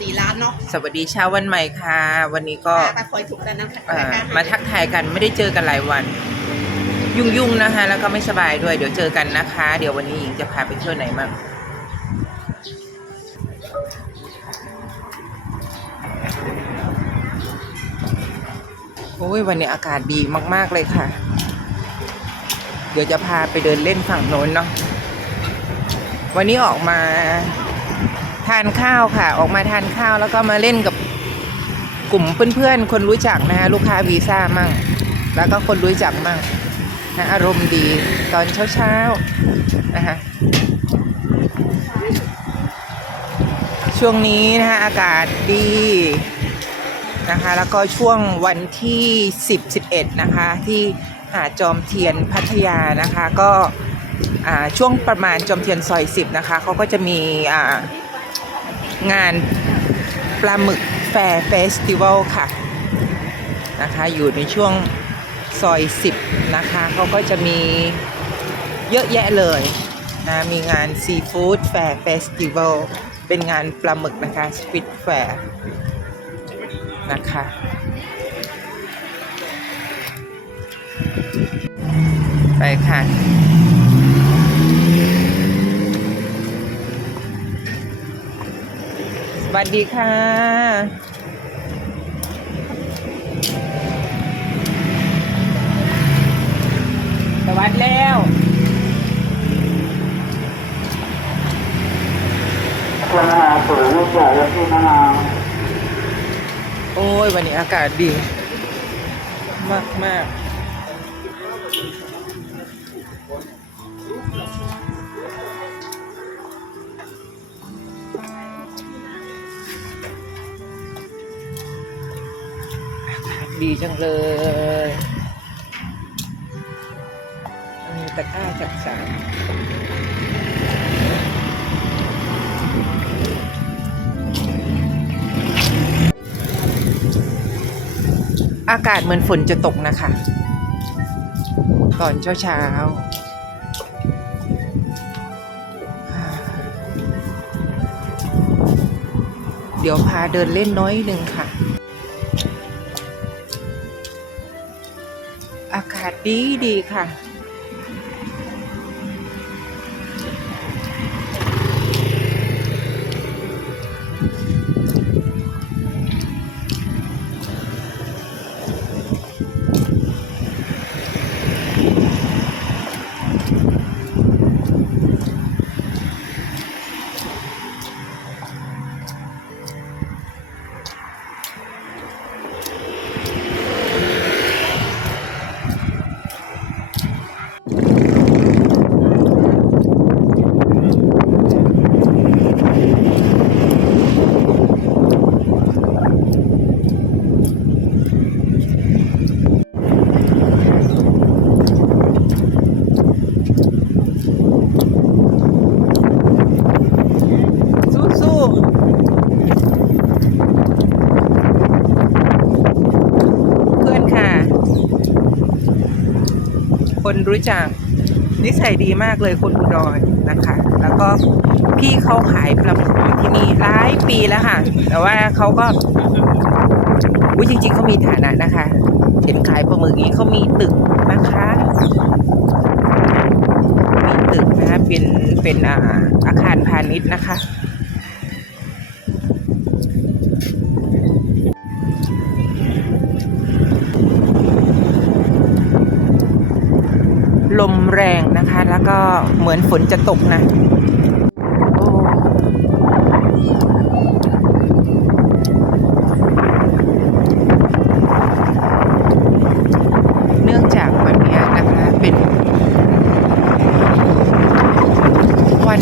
สี่ล้านเนาะสวัสดีเช้าวันใหม่ค่ะ วันนี้ก็ถ้าคอยถูกแล้วนะคะเอ่อมาทักทายกันไม่ได้เจอกันหลายวัน ยุ่งๆนะคะ แล้วก็ไม่สบายด้วย เดี๋ยวเจอกันนะคะ เดี๋ยววันนี้หญิงจะพาไปเที่ยวไหนมั่งโอ้ยวันนี้อากาศดีมากๆเลยค่ะ เดี๋ยวจะพาไปเดินเล่นฝั่งโน้นเนาะวันนี้ออกมา ทานข้าวค่ะ ออกมาทานข้าวแล้วก็มาเล่นกับกลุ่มเพื่อนๆ คนรู้จักนะฮะลูกค้าวีซ่ามั่ง แล้วก็คนรู้จักมั่งนะอารมณ์ดีตอนเช้าๆนะคะช่วงนี้นะคะอากาศดีนะคะแล้วก็ช่วงวันที่ 10 11นะคะที่หาดจอมเทียนพัทยานะคะก็ช่วงประมาณจอมเทียนซอย 10นะคะเขาก็จะมีอ่า งานปลาหมึกแฟร์เฟสติวัลค่ะนะคะอยู่ในช่วงซอย 10 นะคะเขาก็จะมีเยอะแยะเลยนะมีงานซีฟู้ดแฟร์เฟสติวัลเป็นงานปลาหมึกนะคะสปิดแฟร์นะคะไปค่ะ สวัสดีค่ะ สวัสดีแล้วมะนาสวยลูกใหญ่แล้วพี่มะนาวโอ้ย วันนี้อากาศดี มากมาก ดีจังเลยมีตะกร้าจักสารอากาศเหมือนฝนจะตกนะคะ ตอนเช้าเช้าเดี๋ยวพาเดินเล่นน้อยหนึ่งค่ะ ดีดีค่ะ คนรู้จักนิสัยดีมากเลยคนอุดรนะคะ แล้วก็พี่เขาขายปลาหมึกอยู่ที่นี่หลายปีแล้วค่ะ แต่ว่าเขาก็อุ้ยจริง ๆเขามีฐานะนะคะ เห็นขายปลาหมึกนี้เขามีตึกนะคะมีตึกนะคะเป็นเป็นอ่าอาคารพาณิชย์นะคะ แรงนะคะ แล้วก็เหมือนฝนจะตกนะเนื่องจากวันนี้นะคะเป็นวัน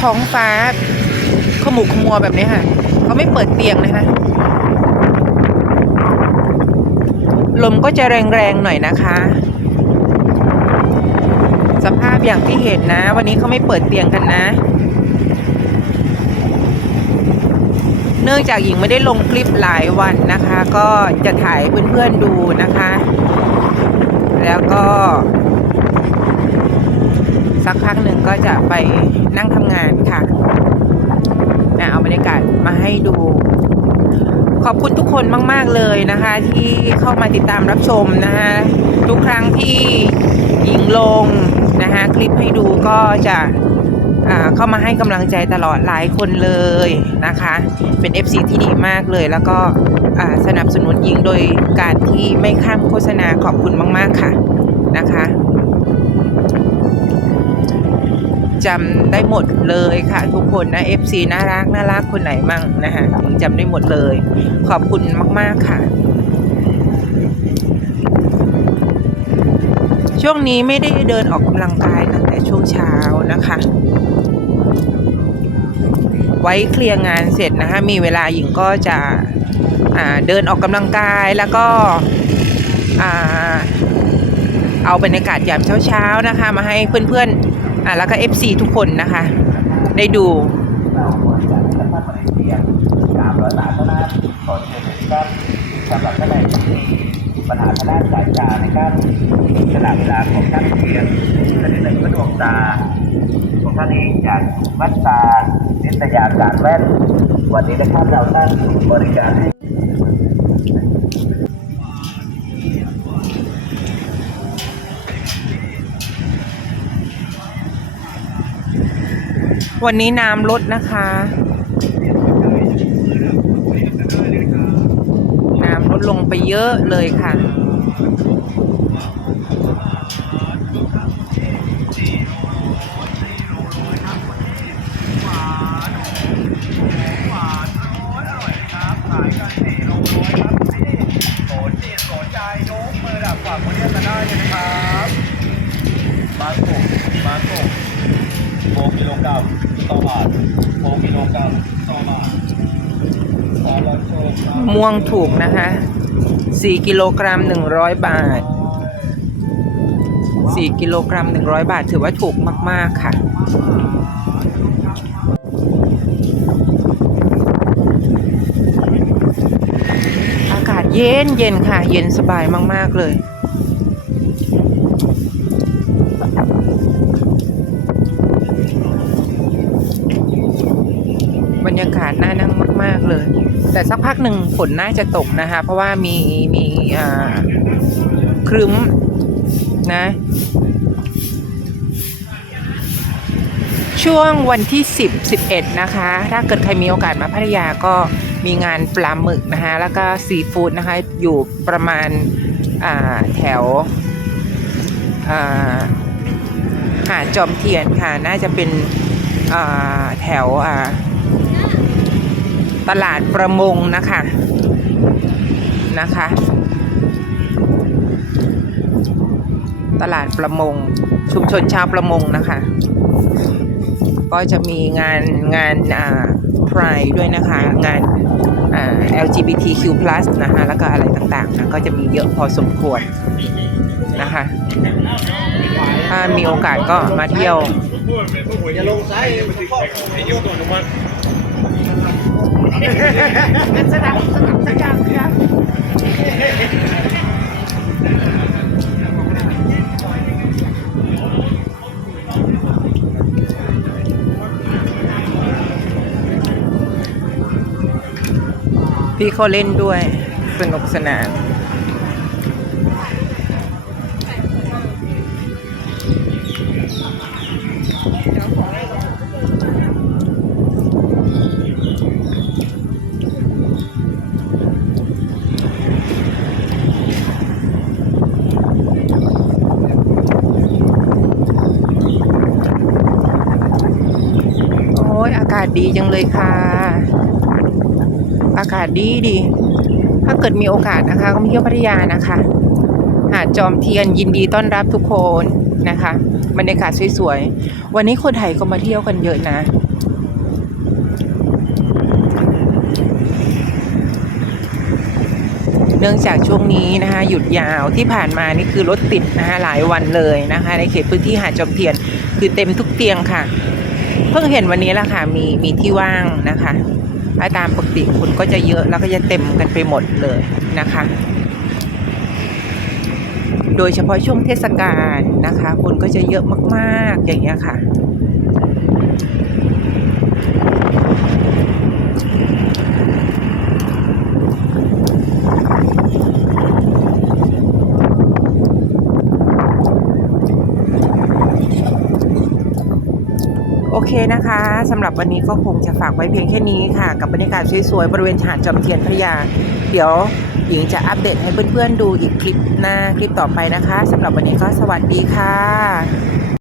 ท้องฟ้าขมุกขมัวแบบนี้ค่ะ เขาไม่เปิดเตียงนะคะ ลมก็จะแรงๆหน่อยนะคะ สภาพอย่างที่เห็นนะ วันนี้เขาไม่เปิดเตียงกันนะ เนื่องจากหญิงไม่ได้ลงคลิปหลายวันนะคะ ก็จะถ่ายเพื่อนๆดูนะคะ แล้วก็ สักพักหนึ่งก็จะไปนั่งทำงานค่ะนะเอาบรรยากาศมาให้ดู ขอบคุณทุกคนมาก ๆ เลยนะคะ ที่เข้ามาติดตามรับชมนะคะทุกครั้งที่หญิงลง นะคะคลิปให้ดูก็จะอ่าเข้ามาให้กำลังใจตลอดหลายคนเลยนะคะ เป็น FC ที่ดีมากเลย แล้วก็อ่าสนับสนุนยิงโดยการที่ไม่ข้ามโฆษณาขอบคุณมาก ๆ ค่ะนะคะจำได้หมดเลยค่ะ ทุกคนนะ FC น่ารักน่ารักคนไหนมั่งนะคะจำได้หมดเลย ขอบคุณมาก ๆ ค่ะ ช่วงนี้ไม่ได้เดินออกกำลังกายตั้งแต่ช่วงเช้านะคะ ไว้เคลียร์งานเสร็จนะคะ มีเวลาหญิงก็จะเดินออกกำลังกายแล้วก็เอาบรรยากาศยามเช้าๆนะคะ มาให้เพื่อนๆแล้วก็ FC ทุกคนนะคะ ได้ดูสามร้อยบาทเท่านั้นขอเชิญครับสำหรับท่านใดที่ ปัญหาทางด้านสายตานะครับขณะเวลาของท่านเรียนท่านที่หนึ่งก็ดวงตาของท่านเองจากแว่นตานิตยาการแว่นวันนี้นะครับเราตั้งศูนย์บริการให้วันนี้น้ำลดนะคะ ลดลงไปเยอะเลยค่ะขาโกมาโกโกกิโลกรัมต่อบาทโลกิโลกรัมต่อบาท ม่วงถูกนะคะ 4 กิโลกรัม 100 บาท 4 กิโลกรัม 100 บาท ถือว่าถูกมาก ๆ ค่ะ อากาศเย็นเย็นค่ะ เย็นสบายมาก ๆ เลย บรรยากาศน่านั่งมาก ๆเลย แต่สักพักหนึ่งฝนน่าจะตกนะคะ เพราะว่ามีมีครึ้มนะ ช่วงวันที่ 10 11 นะคะ ถ้าเกิดใครมีโอกาสมาพัทยาก็มีงานปลาหมึกนะคะ แล้วก็ซีฟู้ดนะคะ อยู่ประมาณาแถวหาดจอมเทียนค่ะ น่าจะเป็นแถวอ่า ตลาดประมงนะคะนะคะ ตลาดประมง ชุมชนชาวประมงนะคะ ก็จะมีงานงานอ่าพรายด้วยนะคะ งานอ่า LGBTQ+ นะคะแล้วก็อะไรต่างๆนะก็จะมีเยอะพอสมควรนะคะถ้ามีโอกาสก็มาเที่ยวอย่าลงซ้าย ไอ้ยิ้วตัวนึงว่าสนามสนามสยามครับพี่เขาเล่นด้วย สนุกสนาน ดีจังเลยค่ะ อากาศดีดี ถ้าเกิดมีโอกาสนะคะ ก็มาเที่ยวพัทยานะคะ หาดจอมเทียนยินดีต้อนรับทุกคนนะคะบรรยากาศสวยๆ วันนี้คนไทยก็มาเที่ยวกันเยอะนะ เนื่องจากช่วงนี้นะคะหยุดยาวที่ผ่านมานี่คือรถติดนะคะหลายวันเลยนะคะ ในเขตพื้นที่หาดจอมเทียนคือเต็มทุกเตียงค่ะ เพิ่งเห็นวันนี้แหละค่ะมีมีที่ว่างนะคะถ้าตามปกติคนก็จะเยอะแล้วก็จะเต็มกันไปหมดเลยนะคะ โดยเฉพาะช่วงเทศกาลนะคะ คนก็จะเยอะมาก ๆ อย่างเงี้ยค่ะ เคนะคะสำหรับวันนี้ก็คงจะฝากไว้เพียงแค่นี้ค่ะ กับบรรยากาศสวยๆบริเวณหาดจอมเทียนพระยา เดี๋ยวหญิงจะอัปเดตให้เพื่อนๆดูอีกคลิปหน้าคลิปต่อไปนะคะสำหรับวันนี้ก็สวัสดีค่ะ